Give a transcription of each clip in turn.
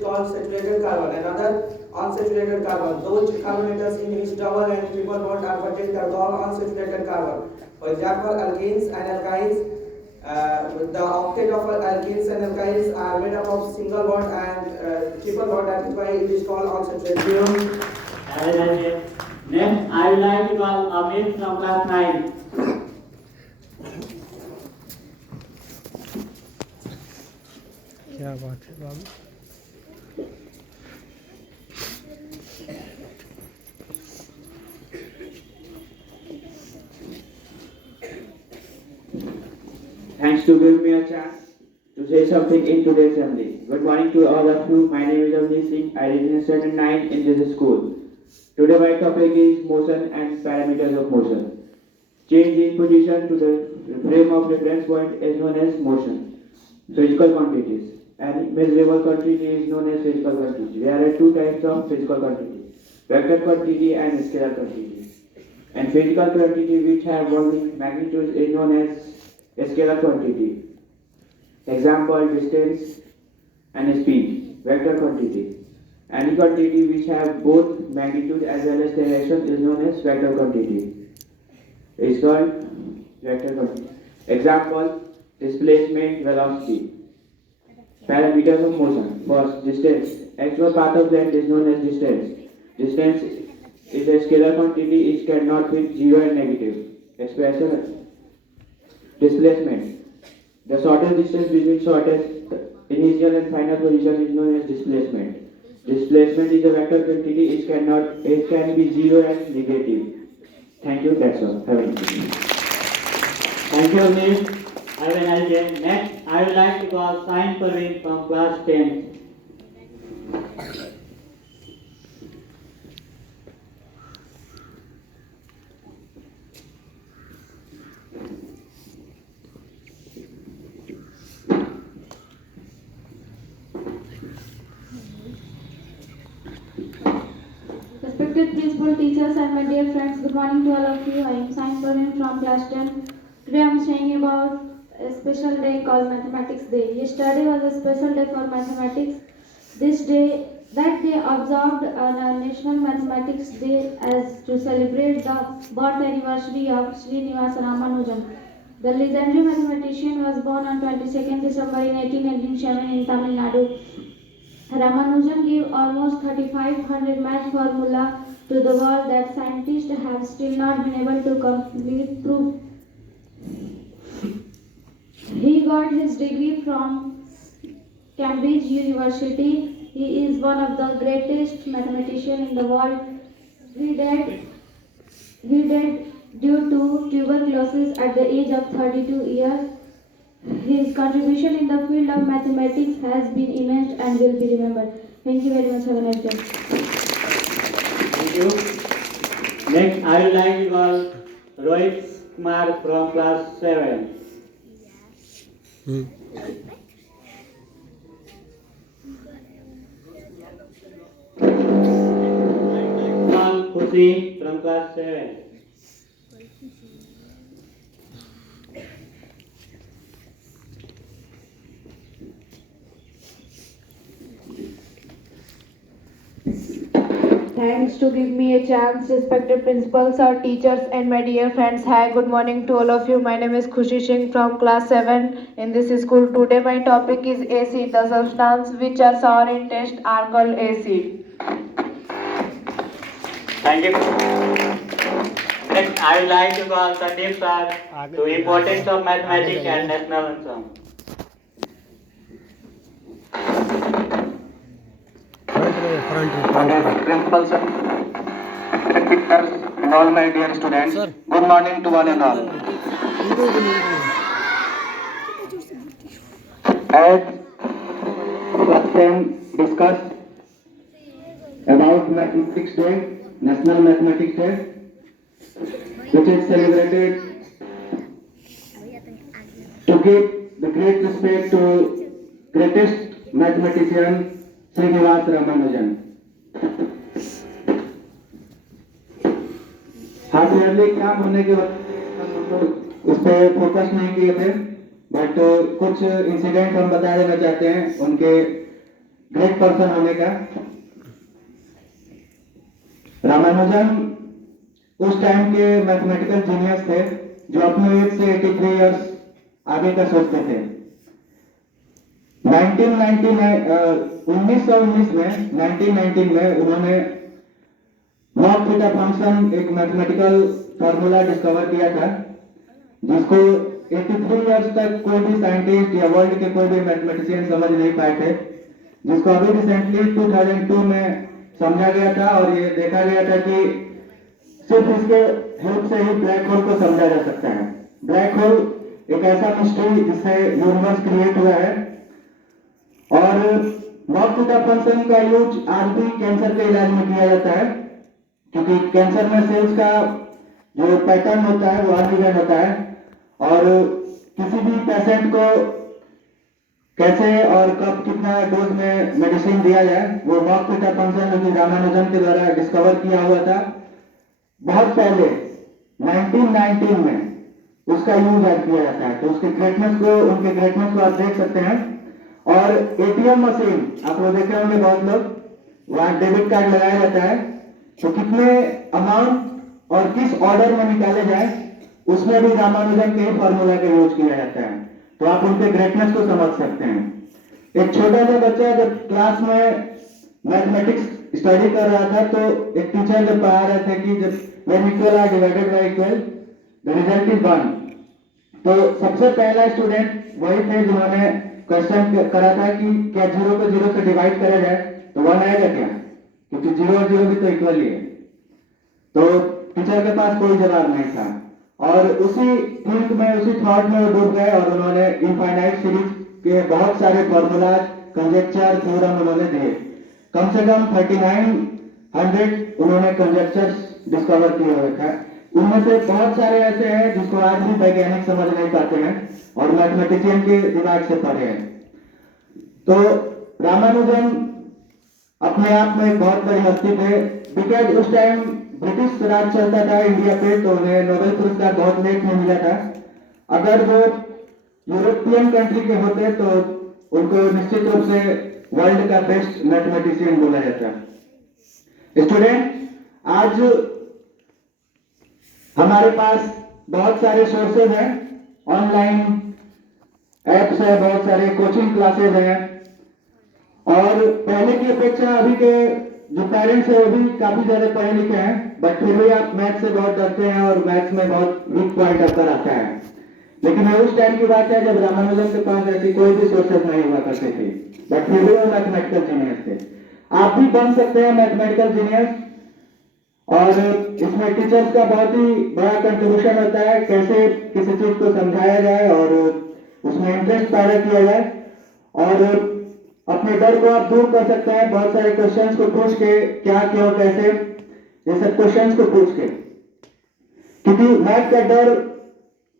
called saturated carbon. Another unsaturated carbon. Those carbon atoms in which double and triple bond are present are called unsaturated carbon. For example, alkenes and alkynes. The octet of alkenes and alkynes are made up of single bond and triple bond. That is why it is called unsaturated. Next, I would like to call Amit from class 9. क्या बात है बाबू Thanks to give me a chance to say something in today's assembly. Good morning to all of you. My name is Avni Singh. I read in standard 9 in this school. Today my topic is motion and parameters of motion. Change in position to the frame of reference point is known as motion. Physical quantities. And measurable quantity is known as physical quantity. There are two types of physical quantity: vector quantity and scalar quantity. And physical quantity which have only magnitude is known as scalar quantity. Example: distance and speed. Vector quantity. Any quantity which have both magnitude as well as direction is known as vector quantity. Is called vector quantity. Example: displacement, velocity. Parameters of motion. First, distance. Actual path of length is known as distance. Distance is a scalar quantity. It cannot be zero and negative. Expression. Displacement. The shortest distance between shortest initial and final position is known as displacement. Displacement is a vector quantity. It can be zero and negative. Thank you. That's all. Have a nice day. Thank you, Amit. Have a nice day. Next, I would like to call Sain Parveen from class 10. Respected principal, teachers, and my dear friends, good morning to all of you. I am Sain Parveen from class 10. Today I am saying about a special day called Mathematics Day. Yesterday was a special day for mathematics. That day observed on a National Mathematics Day as to celebrate the birth anniversary of Srinivasa Ramanujan. The legendary mathematician was born on 22nd December in 1887 in Tamil Nadu. Ramanujan gave almost 3500 math formula to the world that scientists have still not been able to completely prove. He got his degree from Cambridge University. He is one of the greatest mathematicians in the world. He died due to tuberculosis at the age of 32 years. His contribution in the field of mathematics has been immense and will be remembered. Thank you very much. Have a nice day. Thank you. Next, I would like to call Rohit Kumar from class 7. Call Khushi from class 7. Thanks to give me a chance, respected principals, our teachers, and my dear friends. Hi, good morning to all of you. My name is Khushi Singh from class 7 in this school. Today my topic is acid. The substance which are sour in taste are called acid. Thank you. Next, I would like to call Sandeep sir to importance of mathematics and national anthem. Principal sir, teachers, and all my dear students, good morning to one and all. As last time discussed about Mathematics Day, National Mathematics Day, which is celebrated to give the great respect to greatest mathematician Srinivasa Ramanujan. Half yearly exam होने के वक्त उस पर focus नहीं किए थे, but कुछ incident हम बता देना चाहते हैं उनके ग्रेट पर्सन होने का। रामानुजन उस टाइम के मैथमेटिकल जीनियस थे जो अपने एज से 83 इयर्स आगे का सोचते थे। 1919 में उन्होंने लॉग थीटा फंक्शन एक मैथमेटिकल फार्मूला डिस्कवर किया था, जिसको 83 इयर्स तक कोई भी साइंटिस्ट या वर्ल्ड के कोई भी मैथमेटिशियन समझ नहीं पाए थे, जिसको अभी रिसेंटली 2002 में समझा गया था और ये देखा गया था कि सिर्फ इसके हेल्प से ही ब्लैक होल को समझा जा सकता है। ब्लैक होल एक ऐसा मिस्ट्री जिससे यूनिवर्स क्रिएट हुआ है और लॉग थीटा फंक्शन का यूज आज भी कैंसर के इलाज में किया जाता है, क्योंकि कैंसर में सेल्स का जो पैटर्न होता है वो अनइवन होता है और किसी भी पेशेंट को कैसे और कब कितना डोज में मेडिसिन दिया जाए वो लॉग थीटा फंक्शन जो कि रामानुजन के द्वारा डिस्कवर किया हुआ था बहुत पहले 1919 में, उसका यूज आज किया जाता है। तो उसके ग्रेटनेस को उनके ग्रेटनेस को आप देख सकते हैं। और एटीएम मशीन आप लोग देखे होंगे बहुत लोग, वहां डेबिट कार्ड लगाया जाता है तो कितने अमाउंट और किस ऑर्डर में निकाले जाए उसमें भी रामानुजन के फॉर्मूला का यूज किया जाता है। तो आप उनके ग्रेटनेस को समझ सकते हैं। एक छोटा सा बच्चा जब क्लास में मैथमेटिक्स स्टडी कर रहा था तो एक टीचर जब पढ़ा रहे थे कि जब when equal are divided by equal the result is 1, तो सबसे पहला स्टूडेंट वही थे जिन्होंने क्वेश्चन करा था कि क्या 0 को 0 से डिवाइड करा जाए तो 1 आएगा क्या, क्योंकि 0 और 0 भी तो इक्वल ही है। तो टीचर के पास कोई जवाब नहीं था और उसी थिंक में उसी थॉट में वो डूब गए और उन्होंने इनफाइनाइट सीरीज के बहुत सारे फॉर्मूला कंजेक्चर थ्योरम उन्होंने दिए। कम से कम 3900 उन्होंने कंजेक्चर्स डिस्कवर किए हुए थे। उनमें से बहुत सारे ऐसे हैं जिसको आज भी वैज्ञानिक समझ नहीं पाते हैं और मैथमेटिशियन के दिमाग से पढ़े हैं। तो रामानुजन अपने आप में एक बहुत बड़ी हस्ती थे, बिकॉज उस टाइम ब्रिटिश राज चलता था इंडिया पे, तो उन्हें नोबेल पुरस्कार बहुत लेट में मिला था। अगर वो यूरोपियन कंट्री के होते तो उनको निश्चित रूप से वर्ल्ड का बेस्ट मैथमेटिशियन बोला जाता। स्टूडेंट, आज हमारे पास बहुत सारे सोर्सेज हैं, ऑनलाइन एप्स है, बहुत सारे कोचिंग क्लासेज हैं और पहले की अपेक्षा अभी के जो पेरेंट्स है वो भी काफी ज्यादा पढ़े लिखे हैं, बट फिर भी आप मैथ से बहुत डरते हैं और मैथ्स में बहुत वीक पॉइंट आपका आता है। लेकिन ये उस टाइम की बात है जब रामानुजन के पास ऐसी कोई भी सोर्सेज नहीं हुआ करते थे, बट फिर भी वो मैथमेटिकल जीनियस थे। आप भी बन सकते हैं मैथमेटिकल जीनियस और इसमें टीचर्स का बहुत ही बड़ा कंट्रीब्यूशन होता है, कैसे किसी चीज को समझाया जाए और उसमें इंटरेस्ट पैदा किया जाए और अपने डर को आप दूर कर सकते हैं बहुत सारे क्वेश्चंस को पूछ के, क्या क्यों कैसे, ये सब क्वेश्चंस को पूछ के। क्योंकि मैथ का डर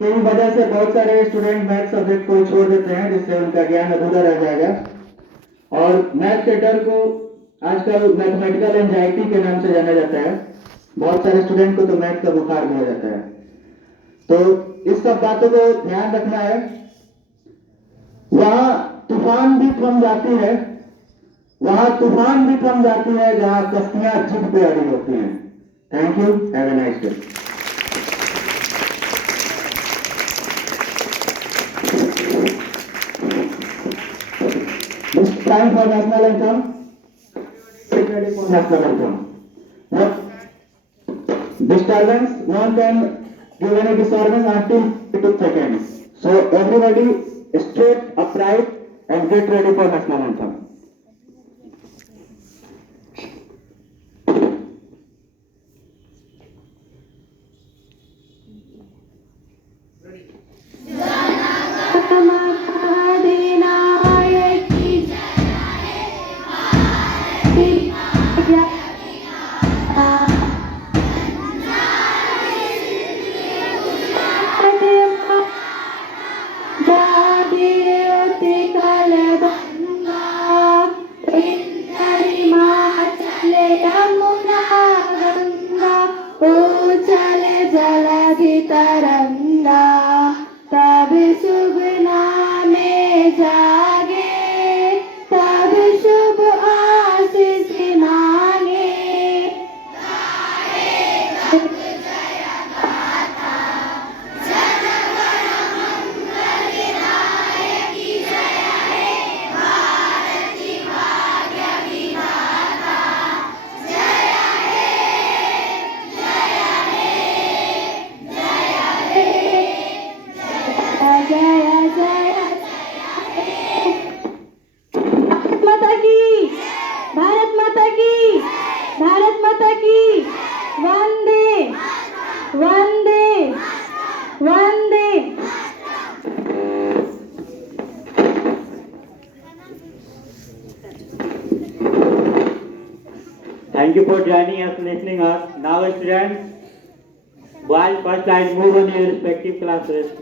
की वजह से बहुत सारे स्टूडेंट मैथ सब्जेक्ट को छोड़ देते हैं, जिससे उनका ज्ञान अधूरा रह जाएगा। और मैथ के डर को आजकल मैथमेटिकल एंजाइटी के नाम से जाना जाता है। बहुत सारे स्टूडेंट को तो मैथ का बुखार दिया जाता है। तो इस सब बातों को ध्यान रखना है। वहां तूफान भी थम जाती है, वहां तूफान भी थम जाती है जहां कश्तियां जिद पे अड़ी होती हैं। Thank you, have a nice day. This time for national anthem. National anthem. Disturbance, no one can give any disturbance until 2 seconds. So everybody straight, upright and get ready for national anthem. तब शुभ Thank you for joining us, listening us. Now, students, while first line, move on your respective classes.